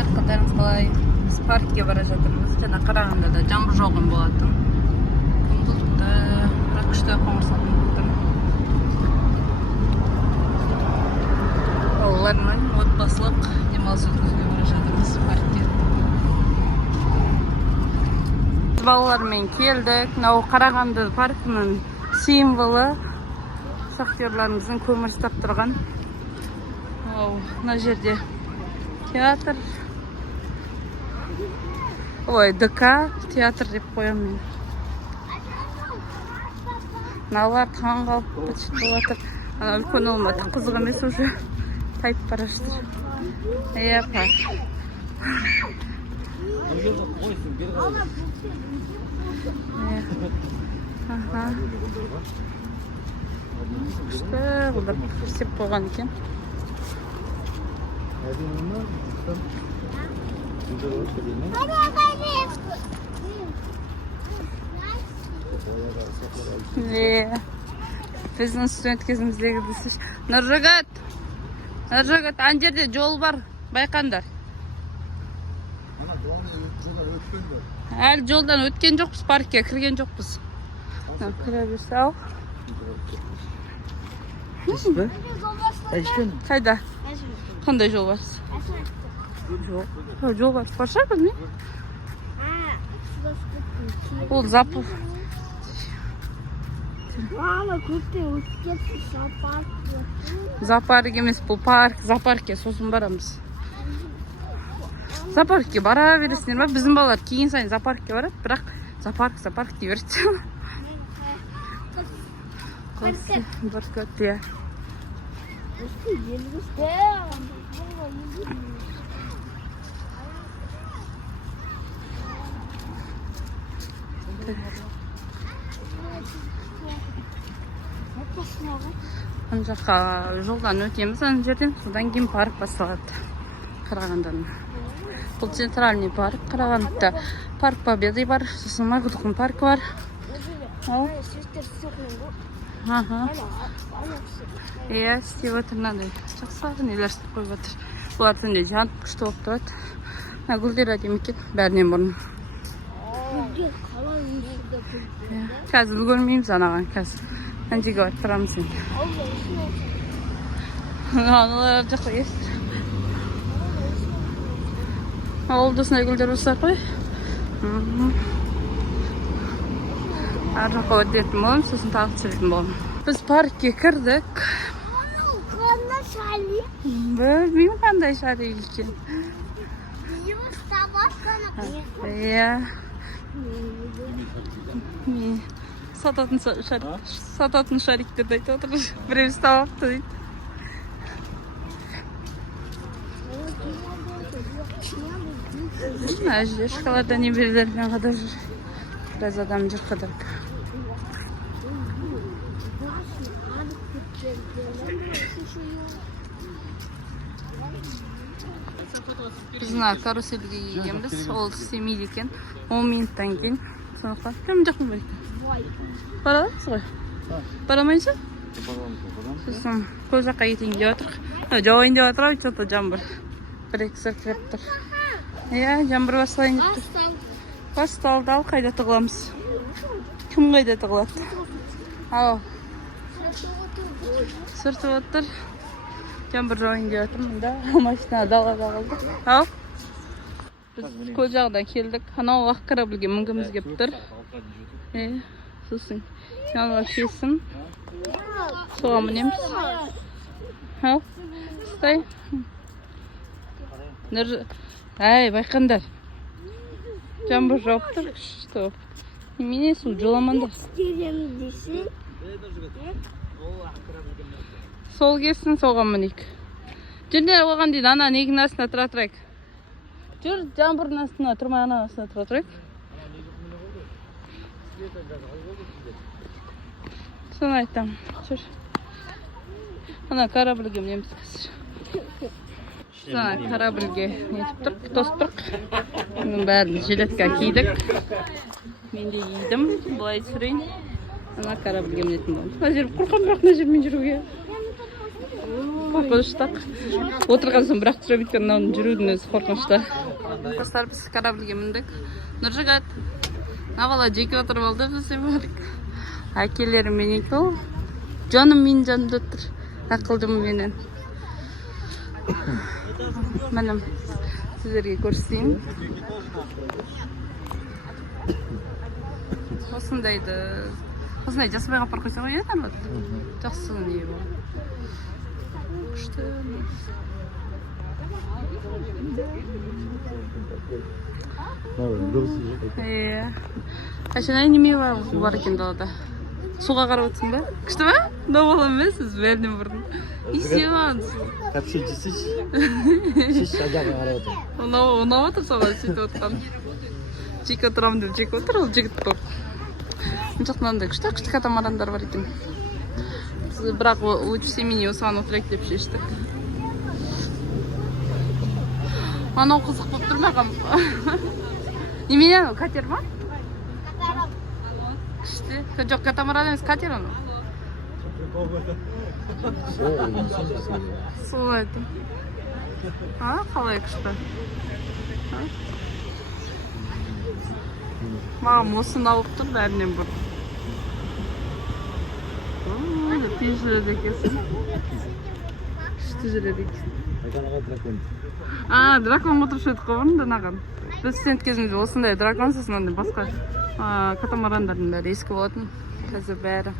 Qatarımız qalay? Biz parkka bara жатырмыз. Жана караганда да жаңбыр жауган болатын. Күн булутта, бирок күчтүү коңгурсак болуптур. Балалар менен отбасылык демалыш өткөзүүгө бара жатырмыз паркке. Biz балалар менен келдик. Мынау Караганды паркынын символу. Шахтерларымыздын көмүр ұстап турган. Мына жерде театр. Ой, ДК театр деп коем мен. Налар таң калып кетип жатыр. Ана үлкөн улума кызык эмес уже тайып бара жатыр. Парк. Күшті қылдыр көрсеп қойған екен. Біздің студент кезіміздегі десеш. Нұржігіт, ана жерде жол бар, байқаңдар. Әлі жолдан өткен жоқпыз, паркке кірген жоқпыз. Кіре берсе ау. Қайда? Қандай жол бар? Жол бар. Барша білмей? Ол запыл. Зоопарк емес, бұл парк. Зоопаркке сосын барамыз. Зоопаркке бара бересіңдер ма? Біздің балалар кейін сайын зоопаркке барады, бірақ зоопарк дей береді. Бүркіт, иә. Ана жаққа жолдан өтеміз, ана жерден содан кейін парк басталады. Қарағандының. Бұл центральный парк. Қарағандыда парк Победы бар, сосын Майқұдықтың паркі бар. Иә, істеп отыр, мынандай жақсы нелер істеп қойып отыр. Бұлар түнде жанып күшті болып тұрады. Гүлдер әдемі екен, бәрінен бұрын. Қазір үлгермейміз анаған, қазір. Ана жерге барып тұрамыз енді. Аналар жаққа естір. Ауылдысына гүлдер болса қой. Ар жаққа өтетін болым, сосын тағы түсіретін болым. Біз паркке кірдік. Білмеймін қандай шары екен. Иә. Сататын шариктерді айтып отыр. Біреуіз табапты дейді. Әжде шоколадда неберелермен қадар жүр. Біраз адам жүр қадар. Біз мына карусельге егеміз. Ол істемейді екен. 10 минуттан кейін. Сондықтан кім жақын бар екен? Барамыз ғой? Барамайсың? Сосын көз жаққа кетейін деп отырық. Жауайын деп отырау, что-то жаңбыр. Бір-екі сіркіреп тұр. Иә, жаңбыр басталайын деп тұр. Басталды, ал қайда тығыламыз? Кім қайда тығылады? Ау. Сүртіп отыр. Жаңбыр жауайын деп отыр. Мұнда машина далада қалды. Ау. Біз көз жағынан келдік. Анау ақ корабльге мінгіміз кеп тұр. Сосын жаңға кесін. Соға мінеміз. Ау. Стай. Әй, байқандар. Жаңбыр жауып тұр. Күшті. Немене су жоламандар. Сол кесін, соға мінейік. Жүрде оған дейді, ана негінің астына тұра тұрайық. Жүр, жаңбырдың астына тұрмай ана астына тұра тұрайық. Соны айтам. Жүр. Ана корабльге мінеміз қазір. Ана корабльге нетіп тұрқ, тосып тұрқ. Бәрін жилетка кийдік. Мен де кийдім, бұлай сүрейін. Ана корабльге мінетін болмыз. Мына жер құрқам бірақ мына жермен жүруге. Қорқыныштақ. Отырған соң бірақ жүре біткен мынаның жүрудің өзі қорқынышты. Достар, біз корабльге міндік. Нұржігат, бала жеке отырып алды бізде бәрік. Әкелерім мен екеу. Жаным мен жанымда тұр. Ақылдым менен. Мінім сіздерге көрсетейін. Осындай жасымай қапар қойса ғой еді алады. Жақсы не бол. Күшті. Қашан неме бар екен далада. Суға қарап отырсың ба? Күшті ба? Да болам ба сіз бәрінен бұрын? Исеман. Кәпше жесіш. Шеш ажаға қарап отыр. Ұнап отыр соған сөйтіп отқан. Жеке отырамын деп жеке отыр, ол жігіт болып. Жақынан да күшті катамарандар бар екен. Бірақ өтіп семейне осыған отырайық деп шештік. Анау қызық болып тұр маған. Немене анау, катер ма? Күшті. Жоқ, катамаран емес, катер анау. Сол айтым. Қалай күшті. Маған осыны алып тұр бәрінен бұр. Тез жүреді екесін. Күшті жүреді екесін. Дракон отырып едік қой бұрын наған. Біз студент кезімізде осындай дракон сосын басқа катамарандардың бәрі ескі болатын. Қазір бәрі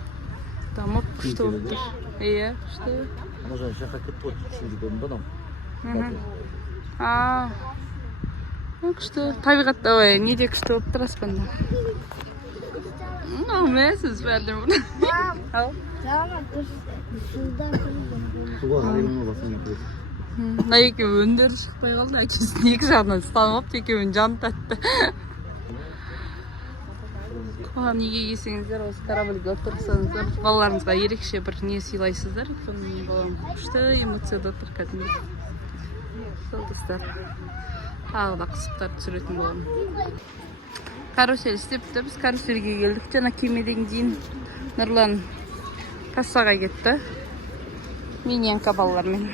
дамып күшті болып тұр. Иә, күшті. Ана жаңа жаққа кетті ғой, үшінші көрінді адам. Күшті. Табиғатта ой, неде күшті болып тұр аспанда. Мәсіз бәрден бұны. Суға қараймын басынан көреді. Мына екеуі өндері шықпай қалды, әкесін екі жағынан ұстанып алыпты, екеуін жаны тәтті. Неге келсеңіздер, осы корабльге отырсаңыздар, балаларыңызға ерекше бір не сыйлайсыздар. Менің балам күшті эмоцияда отыр кәдімгі. Сол достар. Тағы да қызықтар түсіретін боламын. Карусель істепті, біз карусельге келдік. Жаңа кемеден кейін Нұрлан кассаға кетті. Миньянка балалармен.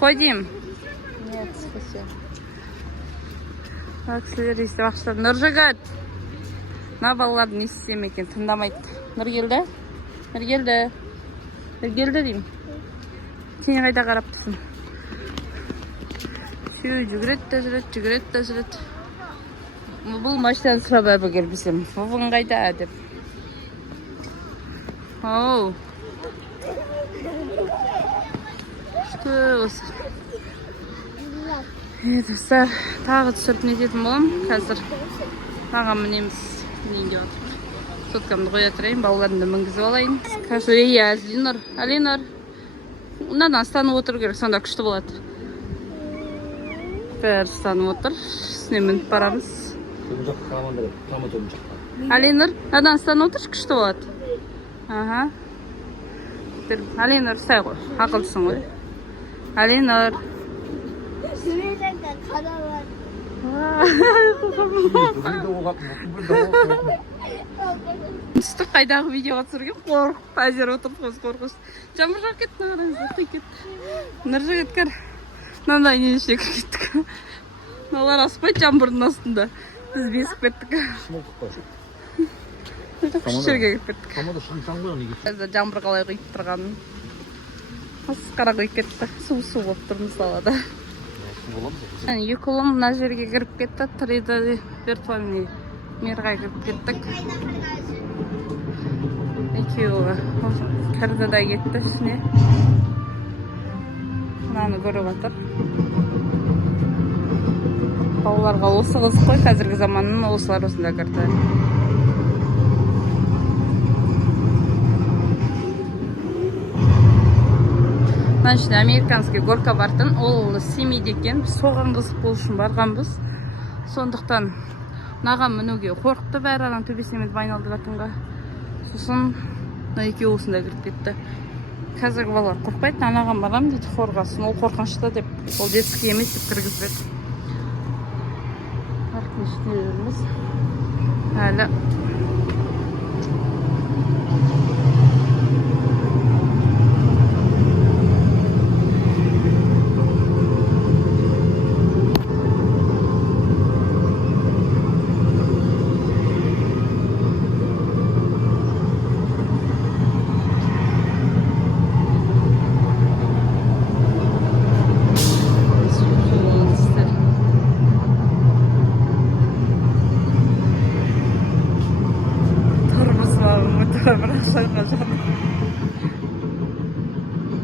Қойдейм? Нет, спасибо. Сіздер естіп ақшылар. Нұржігат! На балаларды не істесем екен, тыңдамайды. Нұр келді? Нұр келді? Нұр келді деймін. Сен қайда қарап тұрсың? Жүгірет. Бұл машинаны сұрап әбі келбесем. Бұғын қайда деп. Оу. Күшті осы. Достар, тағы түсіріп не дедім болам. Қазір тағам мінеміз. Нейінде отыр. Соткамды қоя тұрайын, балаларымды мінгізіп алайын. Қазір Алинұр. Ұндан станып отыру керек, сонда күшті болады. Бәрі станып отыр. Үстіне мініп барамыз. Алинұр, ұндан станып отыр, күшті болады. Алинұр, сай ғой, ақылдысың ғой. Алинұр. Түстік қайдағы видеоға түсірген қорқып, әзер отырып қоз қорқыш. Жамыр жақ кетті, нағараңызды қой кетті. Нұржігіт кәр. Мынандай нен ішіне кір кеттік. Олар аспайды жамбырдың астында. Біз бесіп кеттік. Күштерге кеп кеттік. Жамбыр қалай қойып тұрғанын. Қара қойып кетті. Су болып тұрмыз салада. Екі ұлым мына жерге кіріп кетті. Тіреді виртуальный мирға кіріп кеттік. Екеуі кірді да кетті ішіне. Мынаны көріп жатыр. Балаларға осы қызық қой, қазіргі заманның осылар осында кірді. Мына ішінде американский горка бартын, ол семейде екен. Соған қызық бол үшін барғанбыз. Сондықтан наған мінуге қорқыпты бәрі, ананың төбесіне мініп айналдыратынға. Сосын екеуі осында кіріп кетті. Қазіргі балалар қорқпайды, анаған барам дейді қорғасын, ол қорқынышты деп, ол детский емес деп кіргізбеді. Парктің ішіне жүрміз. Әлі ғой, бірақ шойға жаны.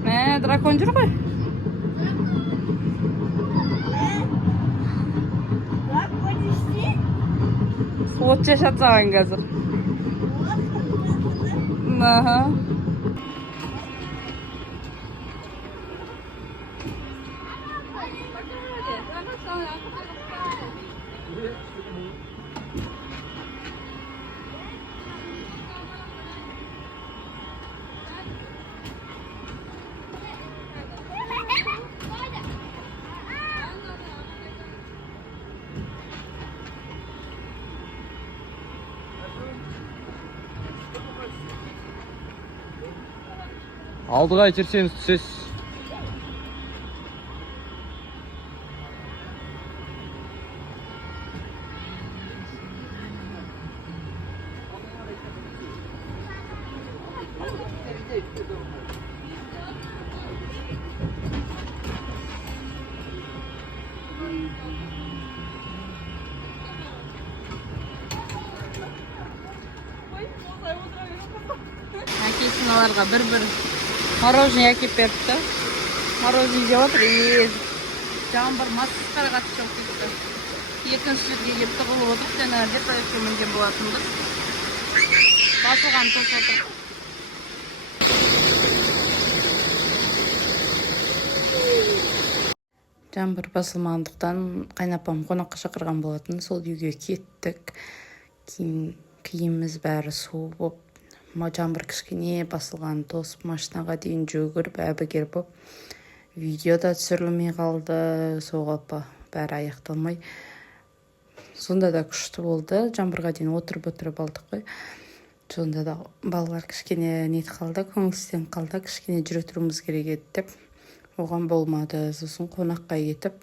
Мә, дракон жүр ғой. От жашат саған қазір. Аха. Алдыға итерсеңіз түсесіз. Әкесін аларға бір-бір мороженое әкеп беріпті. Мороженое жеп отыр, жаңбыр масқара қатты жауып кетті. Екінші жерге келіп тығылып отырып, жаңағы депрессия мінген болатынбыз. Басылған тосып отыр. Жаңбыр басылмағандықтан қайнапам қонаққа шақырған болатын. Сол үйге кеттік. Киіміміз бәрі су болып, жаңбыр кішкене басылған тосып, машинаға дейін жүгіріп, әбігер болып, видео да түсірілмей қалды. Соғапа бәрі аяқталмай. Сонда да күшті болды. Жаңбырға дейін отырып алдық қой. Сонда да балалар кішкене нет қалды, көңілсізден қалды, кішкене жүре тұруымыз керек еді деп. Оған болмады. Сосын қонаққа кетіп,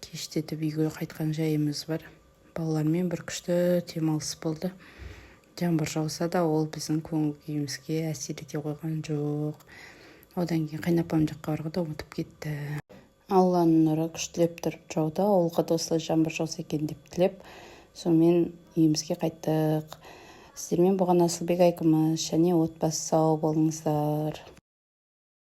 кештетіп үйге қайтқан жайымыз бар. Балалармен бір күшті демалыс болды. Жаңбыр жауса да ол біздің көңіл күйімізге әсер ете қойған жоқ. Одан кейін қайнапам жаққа барғанда ұмытып кетті. Алланың нұры күштілеп тұрып жауды, олға да осылай жаңбыр жауса екен деп тілеп, сонымен үйімізге қайттық. Сіздермен болған Асылбек айкымыз, және отбасы сау болыңыздар.